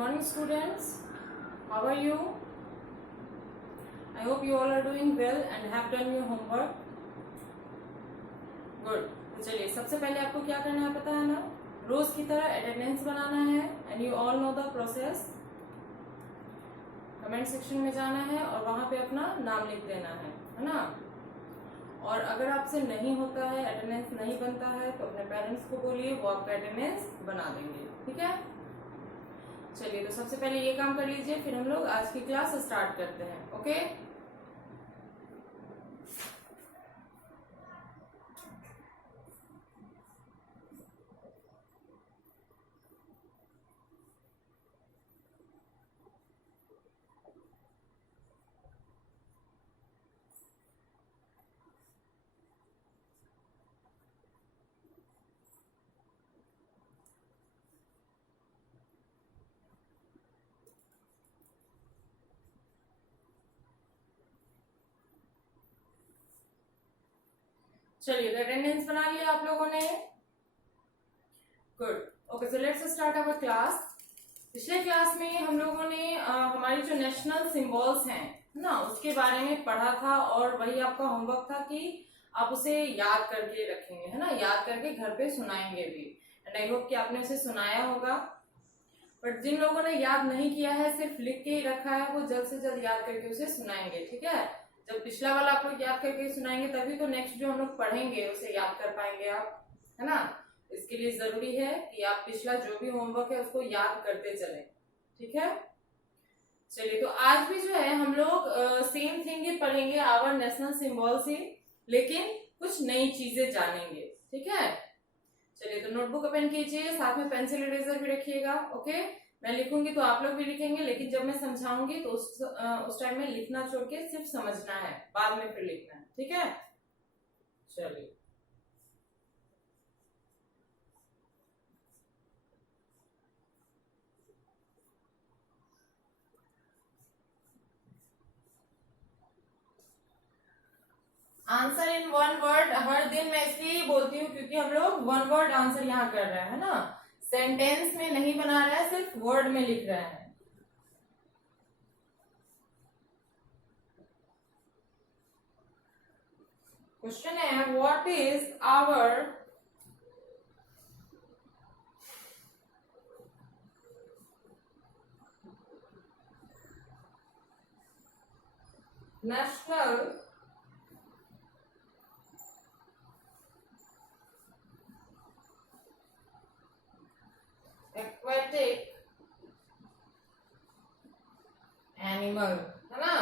morning students, how are you? I hope you all are doing well and have done your homework. Good. तो चलिए सबसे पहले आपको क्या करना है पता है ना, रोज की तरह अटेंडेंस बनाना है and you all know the process. Comment section में जाना है और वहां पे अपना नाम लिख देना है ना. और अगर आपसे नहीं होता है, अटेंडेंस नहीं बनता है तो अपने पेरेंट्स को बोलिए, वो आपका अटेंडेंस बना देंगे. ठीक है. चलिए तो सबसे पहले ये काम कर लीजिए, फिर हम लोग आज की क्लास स्टार्ट करते हैं. ओके. चलिए तो अटेंडेंस बना लिया आप लोगों ने. Good. Okay, so let's start our class. पिछले क्लास में हम लोगों ने हमारी जो नेशनल सिंबल्स हैं ना उसके बारे में पढ़ा था और वही आपका होमवर्क था कि आप उसे याद करके रखेंगे, है ना, याद करके घर पे सुनाएंगे भी. एंड आई होप कि आपने उसे सुनाया होगा. बट जिन लोगों ने याद नहीं किया है, सिर्फ लिख के ही रखा है, वो जल्द से जल्द याद करके उसे सुनाएंगे. ठीक है. जब पिछला वाला आप लोग याद करके सुनाएंगे तभी तो नेक्स्ट जो हम लोग पढ़ेंगे उसे याद कर पाएंगे आप, है ना. इसके लिए जरूरी है कि आप पिछला जो भी होमवर्क है उसको याद करते चलें. ठीक है. चलिए तो आज भी जो है हम लोग सेम थिंग ही पढ़ेंगे, आवर नेशनल सिंबल्स ही, लेकिन कुछ नई चीजें जानेंगे. ठीक है. चलिए तो नोटबुक ओपन कीजिए, साथ में पेंसिल इरेजर भी रखिएगा. ओके. मैं लिखूंगी तो आप लोग भी लिखेंगे, लेकिन जब मैं समझाऊंगी तो उस टाइम में लिखना छोड़ के सिर्फ समझना है, बाद में फिर लिखना है. ठीक है. चलिए. Answer in one word. हर दिन मैं इसलिए बोलती हूँ क्योंकि हम लोग वन वर्ड आंसर यहाँ कर रहे हैं ना, सेंटेंस में नहीं बना रहे हैं, सिर्फ वर्ड में लिख रहे हैं. क्वेश्चन है, what is our national aquatic animal, है ना.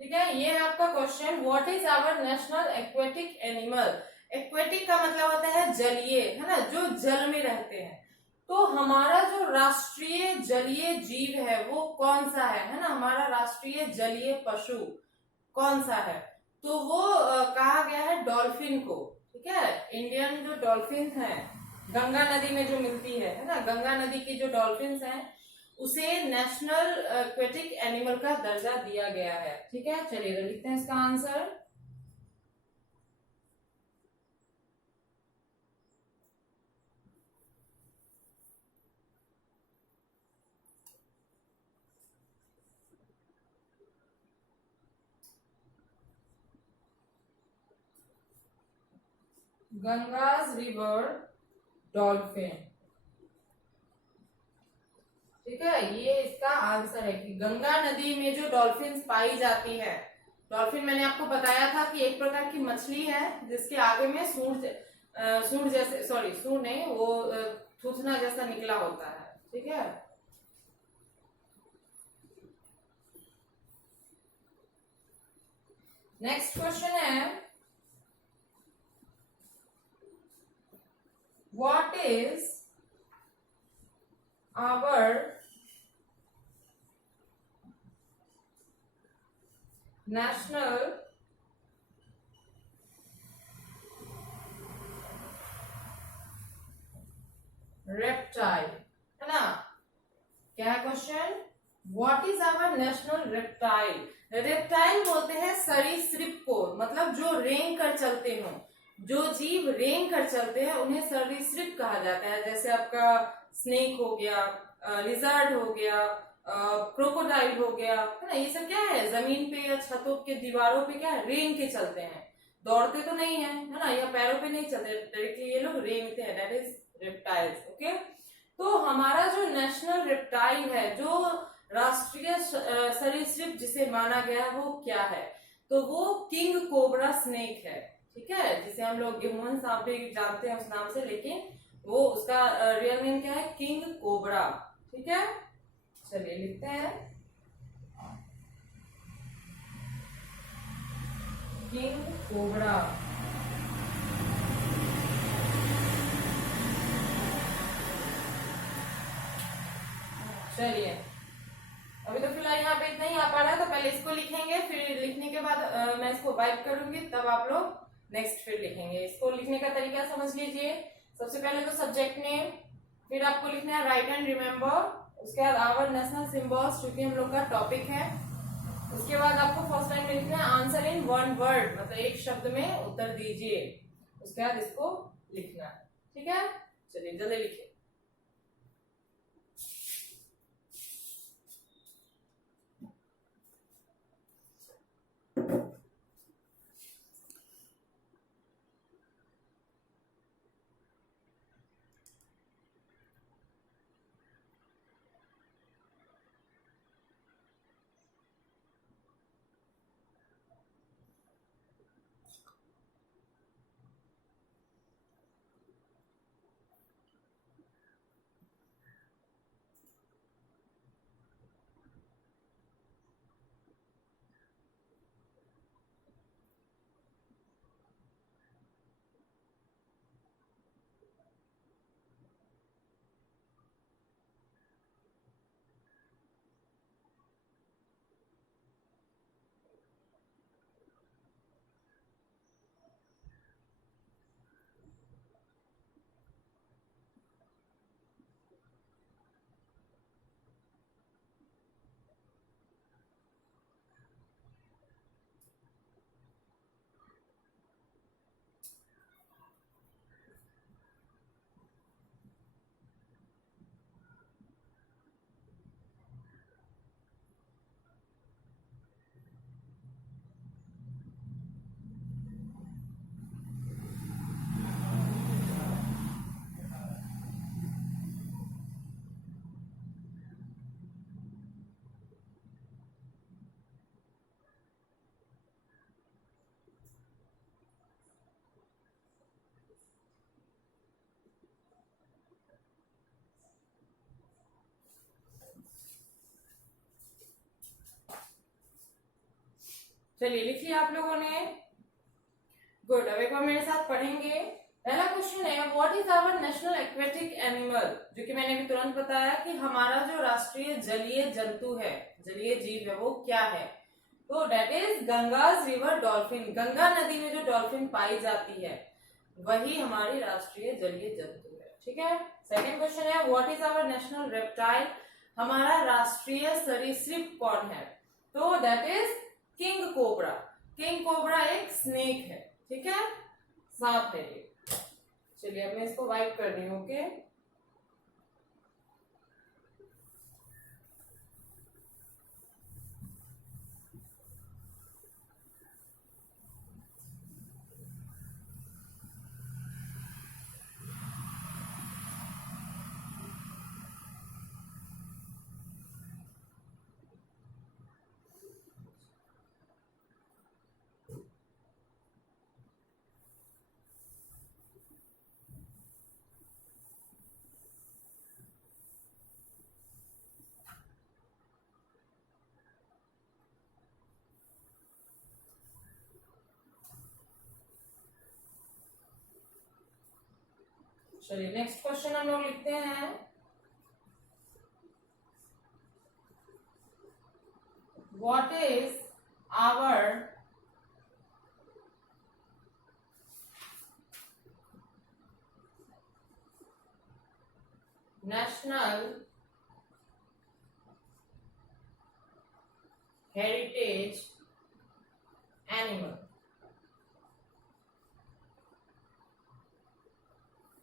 ठीक है. ये है आपका question, what is our national aquatic animal. Aquatic का मतलब होता है जलीय, है ना, जो जल में रहते हैं. तो हमारा जो राष्ट्रीय जलीय जीव है वो कौन सा है ना, हमारा राष्ट्रीय जलीय पशु कौन सा है. तो वो कहा गया है डॉल्फिन को. ठीक है. इंडियन जो डॉल्फिन है, गंगा नदी में जो मिलती है ना, गंगा नदी की जो डॉल्फिन है उसे नेशनल एक्वेटिक एनिमल का दर्जा दिया गया है. ठीक है. चलिए तो लिखते हैं इसका आंसर. गंगाज river dolphin. ठीक है. ये इसका आंसर है कि गंगा नदी में जो डॉल्फिन पाई जाती है. डॉल्फिन मैंने आपको बताया था कि एक प्रकार की मछली है जिसके आगे में सूंड जैसे, सॉरी सूंड नहीं, वो थूथना जैसा निकला होता है. ठीक है. नेक्स्ट क्वेश्चन है, what is our national reptile, है ना. क्या है question, what is our national reptile. Reptile बोलते हैं सरीसृप को, मतलब जो रेंग कर चलते हो, जो जीव रेंग कर चलते हैं उन्हें सरीसृप कहा जाता है। जैसे आपका स्नेक हो गया, लिजर्ड हो गया, क्रोकोडाइल हो गया, है ना। ये सब क्या है, जमीन पे या छतों के दीवारों पे क्या है, रेंग के चलते हैं, दौड़ते तो नहीं है ना, या पैरों पे नहीं चलते, डायरेक्टली ये लोग रेंगते हैं, दैट इज रेप्टाइल्स। ओके, तो हमारा जो नेशनल रेप्टाइल है, जो राष्ट्रीय सरीसृप जिसे माना गया, वो क्या है, तो वो किंग कोबरा स्नेक है। ठीक है, जिसे हम लोग ह्यूमन सांप भी जानते हैं उस नाम से, लेकिन वो उसका रियल नेम क्या है, किंग कोबरा। ठीक है, चलिए लिखते हैं किंग कोबरा। चलिए, अभी तो फिलहाल यहाँ पे इतना ही आ पा रहा है, तो पहले इसको लिखेंगे, फिर लिखने के बाद मैं इसको वाइप करूंगी, तब आप लोग नेक्स्ट फिर लिखेंगे। इसको लिखने का तरीका समझ लीजिए। सबसे पहले तो सब्जेक्ट नेम, फिर आपको लिखना है राइट एंड रिमेम्बर, उसके बाद आवर नेशनल सिंबल्स, क्योंकि हम लोग का टॉपिक है। उसके बाद आपको फर्स्ट लाइन में लिखना है आंसर इन वन वर्ड, मतलब एक शब्द में उत्तर दीजिए। उसके बाद इसको लिखना है। ठीक है, चलिए जल्दी लिखिए। चलिए लिख लिया आप लोगों ने, गुड। अब एक बार मेरे साथ पढ़ेंगे। पहला क्वेश्चन है what is our national aquatic animal, जो कि मैंने भी तुरंत बताया कि हमारा जो राष्ट्रीय जलीय जंतु है, जलीय जीव है, वो क्या है, तो that is Ganges river dolphin. Ganga नदी में जो डॉल्फिन पाई जाती है वही हमारी राष्ट्रीय जलीय जंतु है। ठीक है, सेकेंड क्वेश्चन है what is our national reptile, हमारा राष्ट्रीय सरीसृप कौन है, तो that is king cobra. King cobra एक स्नेक है। ठीक है, सांप है ये। चलिए अब मैं इसको वाइप कर रही हूँ। ओके, चलिए नेक्स्ट क्वेश्चन हम लोग लिखते हैं what is our national heritage animal.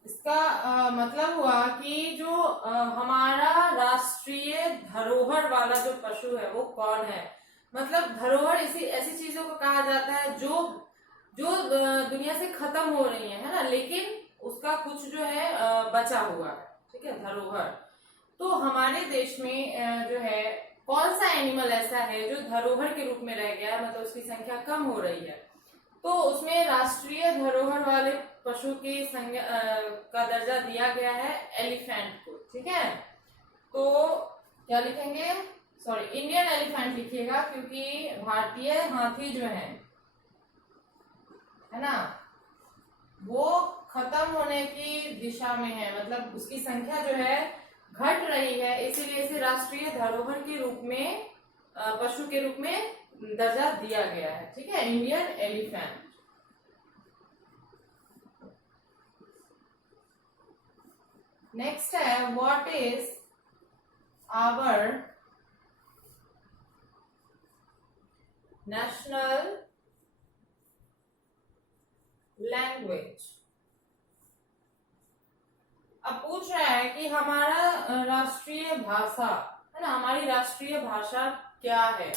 इसका मतलब हुआ कि जो हमारा राष्ट्रीय धरोहर वाला जो पशु है वो कौन है। मतलब धरोहर ऐसी ऐसी चीजों को कहा जाता है जो जो दुनिया से खत्म हो रही है ना, लेकिन उसका कुछ जो है बचा हुआ है, ठीक है, धरोहर। तो हमारे देश में जो है कौन सा एनिमल ऐसा है जो धरोहर के रूप में रह गया है, मतलब उसकी संख्या कम हो रही है। तो उसमें राष्ट्रीय धरोहर वाले पशु की संज्ञा का दर्जा दिया गया है एलिफेंट को, ठीक है। तो क्या लिखेंगे, सॉरी इंडियन एलिफेंट लिखिएगा, क्योंकि भारतीय हाथी जो है ना, वो खत्म होने की दिशा में है, मतलब उसकी संख्या जो है घट रही है, इसीलिए इसे राष्ट्रीय धरोहर के रूप में पशु के रूप में दर्जा दिया गया है, ठीक है, इंडियन एलिफेंट। नेक्स्ट है what is our national language. अब पूछ रहा है कि हमारा राष्ट्रीय भाषा है ना, हमारी राष्ट्रीय भाषा क्या है।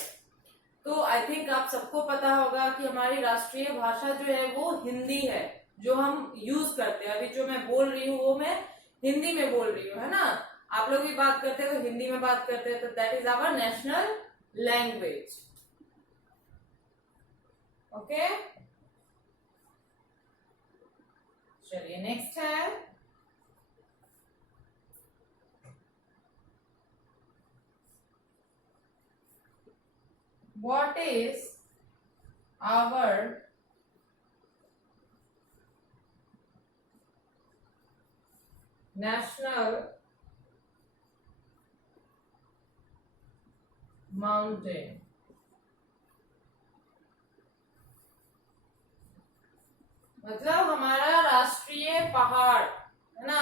तो आई थिंक आप सबको पता होगा कि हमारी राष्ट्रीय भाषा जो है वो हिंदी है, जो हम यूज करते हैं। अभी जो मैं बोल रही हूँ वो मैं हिंदी में बोल रही हूँ, है ना। आप लोग भी बात करते हैं तो हिंदी में बात करते हैं, तो that is our national language. Okay, चलिए नेक्स्ट है what is our national mountain. मतलब हमारा राष्ट्रीय पहाड़ है ना,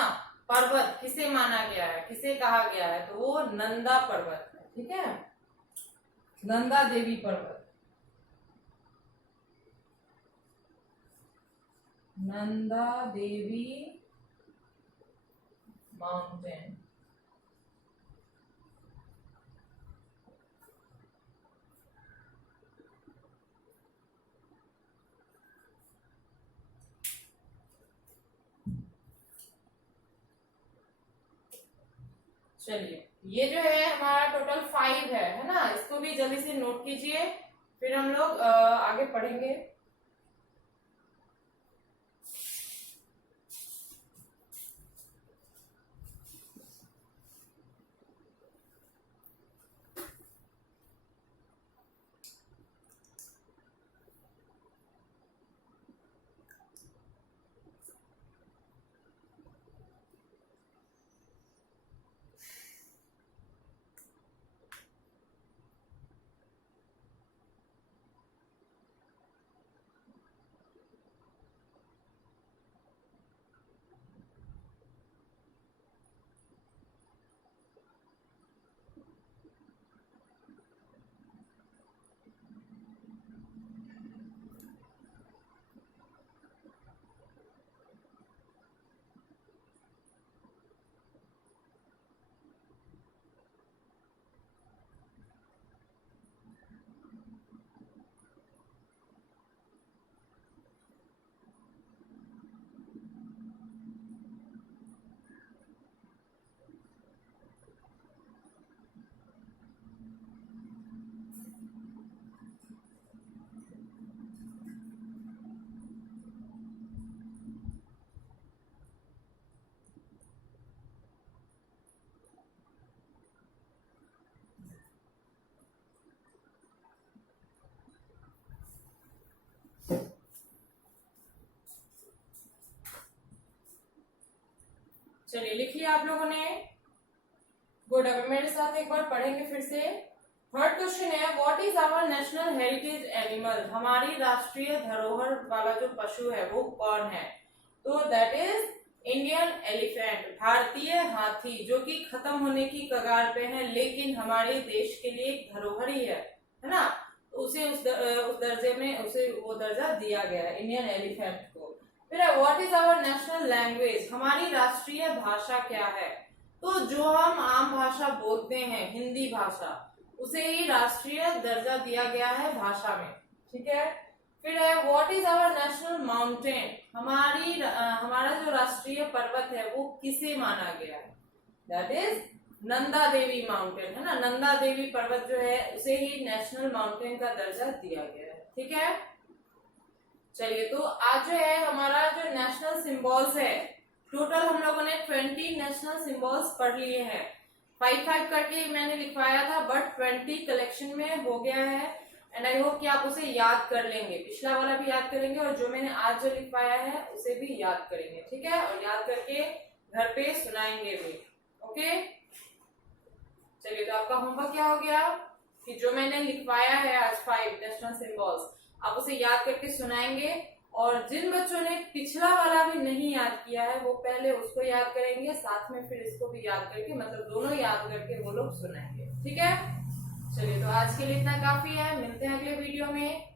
पर्वत किसे माना गया है, किसे कहा गया है, तो वो नंदा पर्वत है, ठीक है, नंदा देवी पर्वत, नंदा देवी माउंटेन। चलिए ये जो है हमारा टोटल 5 है ना, इसको भी जल्दी से नोट कीजिए, फिर हम लोग आगे पढ़ेंगे। चलिए लिख लिया आप लोगों ने, गुड। अब मेरे साथ एक बार पढ़ेंगे फिर से। थर्ड क्वेश्चन है what is our national heritage animal. हमारी राष्ट्रीय धरोहर वाला जो पशु है वो कौन है, तो दैट इज इंडियन एलिफेंट, भारतीय हाथी, जो कि खत्म होने की कगार पे है, लेकिन हमारे देश के लिए एक धरोहर ही है, है ना, तो उसे उस दर्जे में उसे वो दर्जा दिया गया है इंडियन एलिफेंट को। फिर what is our national language, हमारी राष्ट्रीय भाषा क्या है। तो जो हम आम भाषा बोलते हैं हिंदी भाषा, उसे ही राष्ट्रीय दर्जा दिया गया है भाषा में, ठीक है। फिर है what is our national mountain, हमारा जो राष्ट्रीय पर्वत है वो किसे माना गया है, that is Nanda Devi mountain, है ना। नंदा देवी पर्वत जो है उसे ही नेशनल माउंटेन का दर्जा दिया गया है, ठीक है। चलिए, तो आज जो है हमारा जो नेशनल सिंबल्स है, टोटल हम लोगों ने 20 नेशनल सिंबल्स पढ़ लिए हैं। 5 करके मैंने लिखवाया था, बट 20 कलेक्शन में हो गया है। एंड आई होप कि आप उसे याद कर लेंगे, पिछला वाला भी याद करेंगे और जो मैंने आज जो लिखवाया है उसे भी याद करेंगे, ठीक है। और याद करके घर पे सुनाएंगे भी, ओके। चलिए, तो आपका होमवर्क क्या हो गया कि जो मैंने लिखवाया है आज 5 नेशनल सिंबल्स, आप उसे याद करके सुनाएंगे। और जिन बच्चों ने पिछला वाला भी नहीं याद किया है वो पहले उसको याद करेंगे, साथ में फिर इसको भी याद करके, मतलब दोनों याद करके वो लोग सुनाएंगे, ठीक है। चलिए, तो आज के लिए इतना काफी है, मिलते हैं अगले वीडियो में।